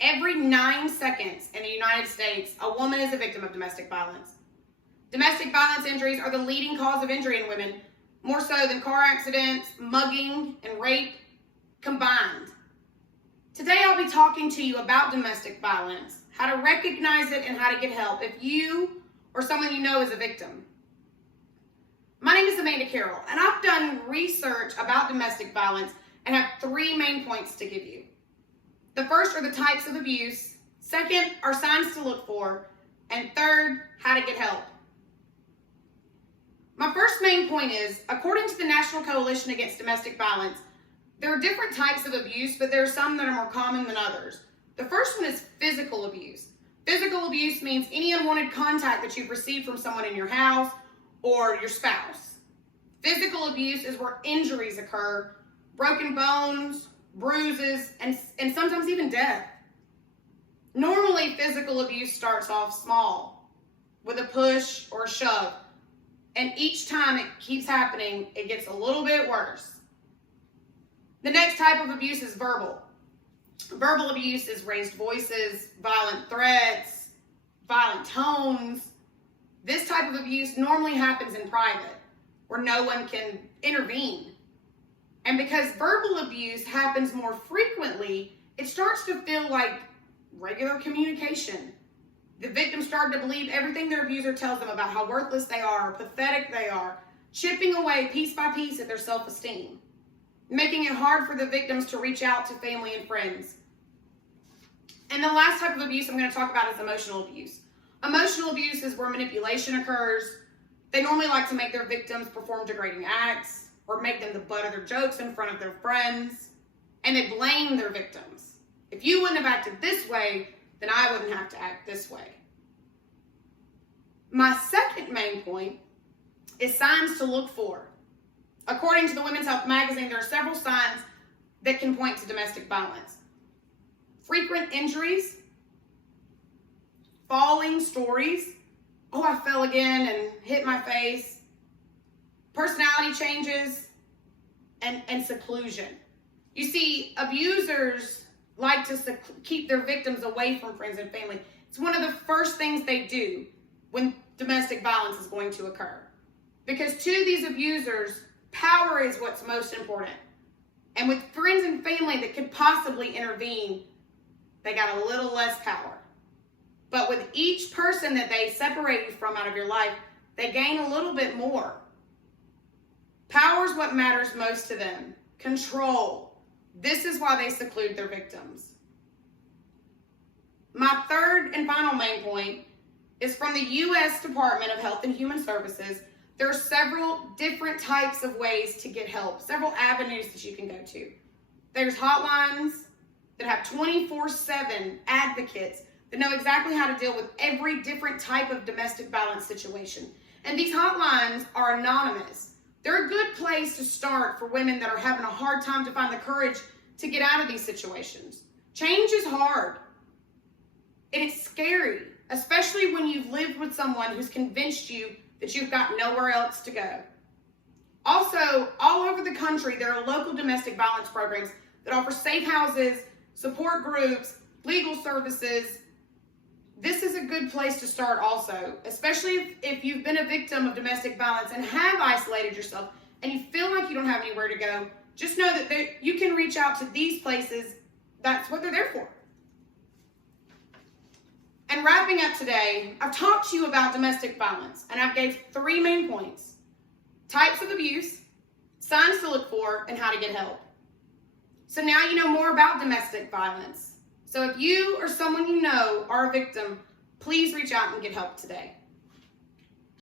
Every 9 seconds in the United States, a woman is a victim of domestic violence. Domestic violence injuries are the leading cause of injury in women, more so than car accidents, mugging, and rape combined. Today, I'll be talking to you about domestic violence, how to recognize it, and how to get help if you or someone you know is a victim. My name is Amanda Carroll, and I've done research about domestic violence and have 3 main points to give you. The first are the types of abuse, second are signs to look for, and third, how to get help. My first main point is, according to the National Coalition Against Domestic Violence, there are different types of abuse, but there are some that are more common than others. The first one is physical abuse. Physical abuse means any unwanted contact that you've received from someone in your house or your spouse. Physical abuse is where injuries occur, broken bones, bruises, and sometimes even death. Normally, physical abuse starts off small, with a push or a shove, and each time it keeps happening, it gets a little bit worse. The next type of abuse is verbal. Verbal abuse is raised voices, violent threats, violent tones. This type of abuse normally happens in private, where no one can intervene. And because verbal abuse happens more frequently, it starts to feel like regular communication. The victims start to believe everything their abuser tells them about how worthless they are, pathetic they are, chipping away piece by piece at their self-esteem, making it hard for the victims to reach out to family and friends. And the last type of abuse I'm going to talk about is emotional abuse. Emotional abuse is where manipulation occurs. They normally like to make their victims perform degrading acts or make them the butt of their jokes in front of their friends, and they blame their victims. If you wouldn't have acted this way, then I wouldn't have to act this way. My second main point is signs to look for. According to the Women's Health magazine, there are several signs that can point to domestic violence. Frequent injuries, falling stories, oh, I fell again and hit my face, personality changes, and seclusion. You see, abusers like to keep their victims away from friends and family. It's one of the first things they do when domestic violence is going to occur. Because to these abusers, power is what's most important. And with friends and family that could possibly intervene, they got a little less power. But with each person that they separate you from out of your life, they gain a little bit more. Power is what matters most to them. Control. This is why they seclude their victims. My third and final main point is from the U.S. Department of Health and Human Services. There are several different types of ways to get help, several avenues that you can go to. There's hotlines that have 24/7 advocates that know exactly how to deal with every different type of domestic violence situation. And these hotlines are anonymous. They're a good place to start for women that are having a hard time to find the courage to get out of these situations. Change is hard, and it's scary, especially when you've lived with someone who's convinced you that you've got nowhere else to go. Also, all over the country, there are local domestic violence programs that offer safe houses, support groups, legal services. This is a good place to start also, especially if you've been a victim of domestic violence and have isolated yourself and you feel like you don't have anywhere to go. Just know that you can reach out to these places. That's what they're there for. And wrapping up today, I've talked to you about domestic violence, and I've gave 3 main points: types of abuse, signs to look for, and how to get help. So now you know more about domestic violence. So if you or someone you know are a victim, please reach out and get help today.